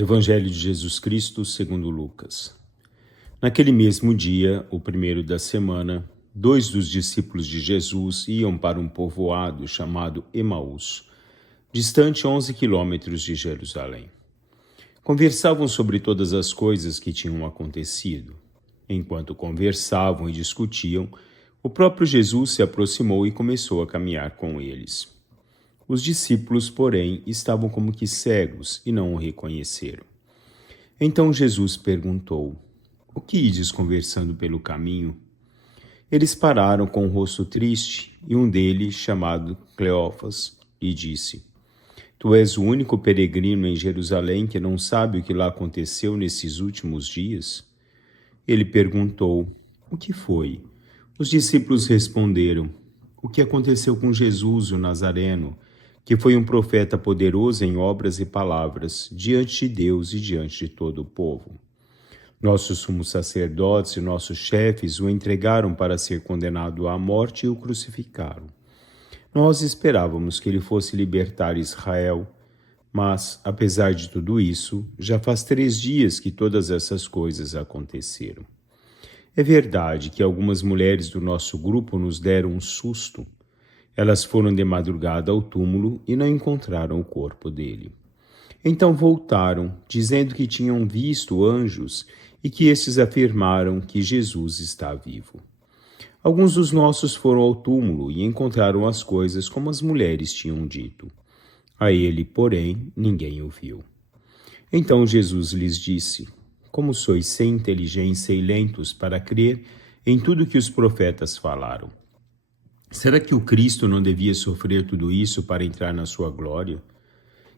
Evangelho de Jesus Cristo segundo Lucas. Naquele mesmo dia, o primeiro da semana, 2 dos discípulos de Jesus iam para um povoado chamado Emaús, distante 11 quilômetros de Jerusalém. Conversavam sobre todas as coisas que tinham acontecido. Enquanto conversavam e discutiam, o próprio Jesus se aproximou e começou a caminhar com eles. Os discípulos, porém, estavam como que cegos e não o reconheceram. Então Jesus perguntou: "O que ides conversando pelo caminho?" Eles pararam com o rosto triste, e um deles, chamado Cleófas, lhe disse: "Tu és o único peregrino em Jerusalém que não sabe o que lá aconteceu nesses últimos dias?" Ele perguntou: "O que foi?" Os discípulos responderam: "O que aconteceu com Jesus, o Nazareno, que foi um profeta poderoso em obras e palavras, diante de Deus e diante de todo o povo. Nossos sumos sacerdotes e nossos chefes o entregaram para ser condenado à morte e o crucificaram. Nós esperávamos que ele fosse libertar Israel, mas, apesar de tudo isso, já faz 3 dias que todas essas coisas aconteceram. É verdade que algumas mulheres do nosso grupo nos deram um susto. Elas foram de madrugada ao túmulo e não encontraram o corpo dele. Então voltaram, dizendo que tinham visto anjos e que estes afirmaram que Jesus está vivo. Alguns dos nossos foram ao túmulo e encontraram as coisas como as mulheres tinham dito. A ele, porém, ninguém o viu. Então Jesus lhes disse: "Como sois sem inteligência e lentos para crer em tudo que os profetas falaram? Será que o Cristo não devia sofrer tudo isso para entrar na sua glória?"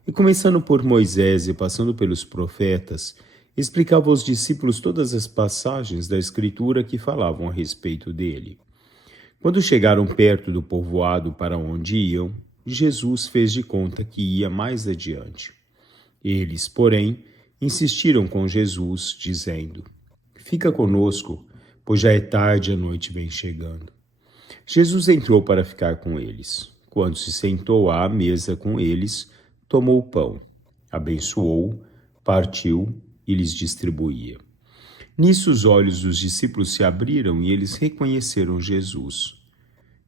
E começando por Moisés e passando pelos profetas, explicava aos discípulos todas as passagens da Escritura que falavam a respeito dele. Quando chegaram perto do povoado para onde iam, Jesus fez de conta que ia mais adiante. Eles, porém, insistiram com Jesus, dizendo: "Fica conosco, pois já é tarde e a noite vem chegando." Jesus entrou para ficar com eles. Quando se sentou à mesa com eles, tomou o pão, abençoou, partiu e lhes distribuía. Nisso os olhos dos discípulos se abriram e eles reconheceram Jesus.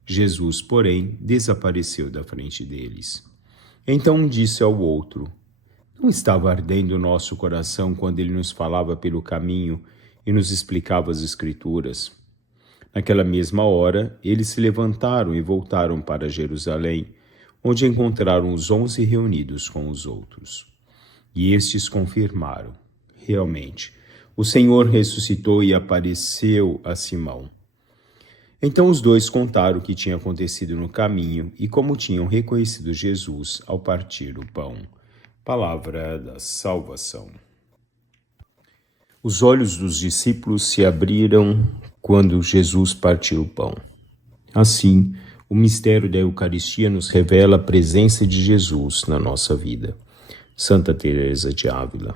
Jesus, porém, desapareceu da frente deles. Então um disse ao outro: "Não estava ardendo o nosso coração quando ele nos falava pelo caminho e nos explicava as Escrituras?" Naquela mesma hora, eles se levantaram e voltaram para Jerusalém, onde encontraram os 11 reunidos com os outros. E estes confirmaram: "Realmente, o Senhor ressuscitou e apareceu a Simão." Então os dois contaram o que tinha acontecido no caminho e como tinham reconhecido Jesus ao partir o pão. Palavra da salvação. Os olhos dos discípulos se abriram quando Jesus partiu o pão. Assim, o mistério da Eucaristia nos revela a presença de Jesus na nossa vida. Santa Teresa de Ávila.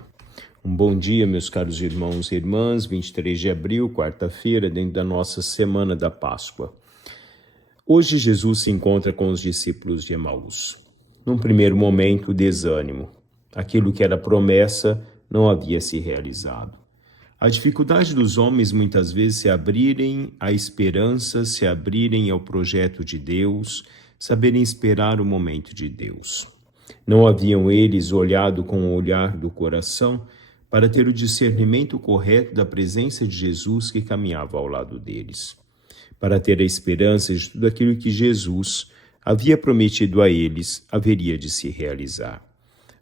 Um bom dia, meus caros irmãos e irmãs. 23 de abril, quarta-feira, dentro da nossa Semana da Páscoa. Hoje Jesus se encontra com os discípulos de Emaús. Num primeiro momento, desânimo. Aquilo que era promessa não havia se realizado. A dificuldade dos homens muitas vezes se abrirem à esperança, se abrirem ao projeto de Deus, saberem esperar o momento de Deus. Não haviam eles olhado com o olhar do coração para ter o discernimento correto da presença de Jesus que caminhava ao lado deles, para ter a esperança de tudo aquilo que Jesus havia prometido a eles haveria de se realizar.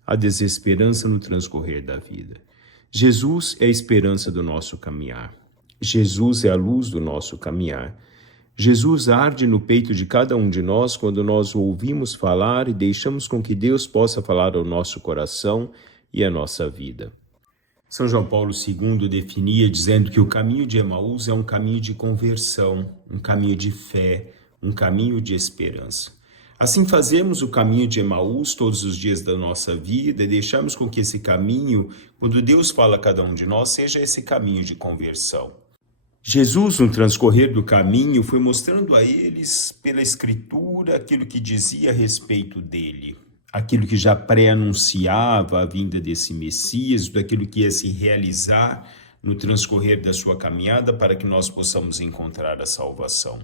A desesperança no transcorrer da vida. Jesus é a esperança do nosso caminhar. Jesus é a luz do nosso caminhar. Jesus arde no peito de cada um de nós quando nós o ouvimos falar e deixamos com que Deus possa falar ao nosso coração e à nossa vida. São João Paulo II definia dizendo que o caminho de Emaús é um caminho de conversão, um caminho de fé, um caminho de esperança. Assim fazemos o caminho de Emaús todos os dias da nossa vida e deixamos com que esse caminho, quando Deus fala a cada um de nós, seja esse caminho de conversão. Jesus, no transcorrer do caminho, foi mostrando a eles, pela Escritura, aquilo que dizia a respeito dele. aquilo que já pré-anunciava a vinda desse Messias, daquilo que ia se realizar no transcorrer da sua caminhada para que nós possamos encontrar a salvação.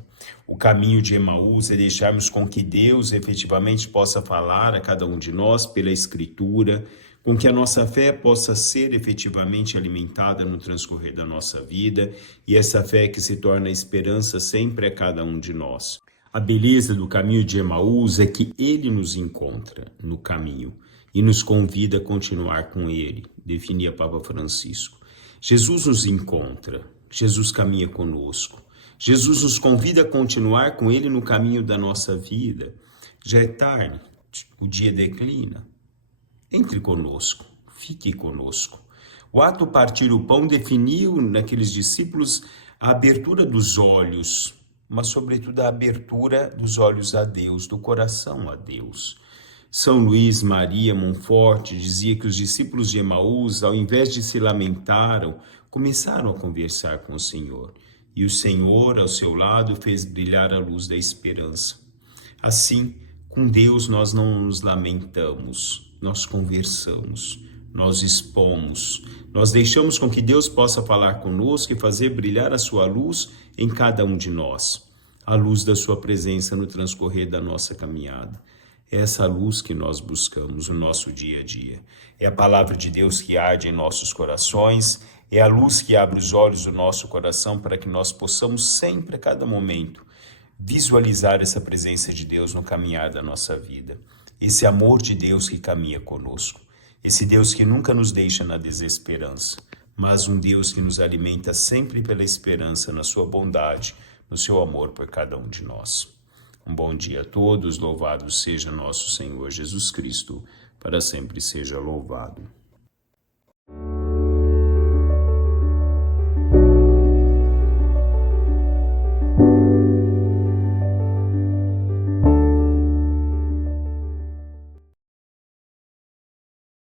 O caminho de Emaús é deixarmos com que Deus efetivamente possa falar a cada um de nós pela Escritura, com que a nossa fé possa ser efetivamente alimentada no transcorrer da nossa vida, e essa fé que se torna esperança sempre a cada um de nós. A beleza do caminho de Emaús é que ele nos encontra no caminho e nos convida a continuar com ele, definia Papa Francisco. Jesus nos encontra, Jesus caminha conosco, Jesus nos convida a continuar com ele no caminho da nossa vida. Já é tarde, o dia declina. Entre conosco, fique conosco. O ato partir o pão definiu naqueles discípulos a abertura dos olhos, mas sobretudo a abertura dos olhos a Deus, do coração a Deus. São Luís Maria Monforte dizia que os discípulos de Emaús, ao invés de se lamentarem, começaram a conversar com o Senhor. E o Senhor, ao seu lado, fez brilhar a luz da esperança. Assim, com Deus nós não nos lamentamos, nós conversamos, nós expomos, nós deixamos com que Deus possa falar conosco e fazer brilhar a sua luz em cada um de nós, a luz da sua presença no transcorrer da nossa caminhada. É essa luz que nós buscamos no nosso dia a dia. É a palavra de Deus que arde em nossos corações, é a luz que abre os olhos do nosso coração para que nós possamos sempre, a cada momento, visualizar essa presença de Deus no caminhar da nossa vida. Esse amor de Deus que caminha conosco. Esse Deus que nunca nos deixa na desesperança, mas um Deus que nos alimenta sempre pela esperança na sua bondade, no seu amor por cada um de nós. Um bom dia a todos, louvado seja nosso Senhor Jesus Cristo, para sempre seja louvado.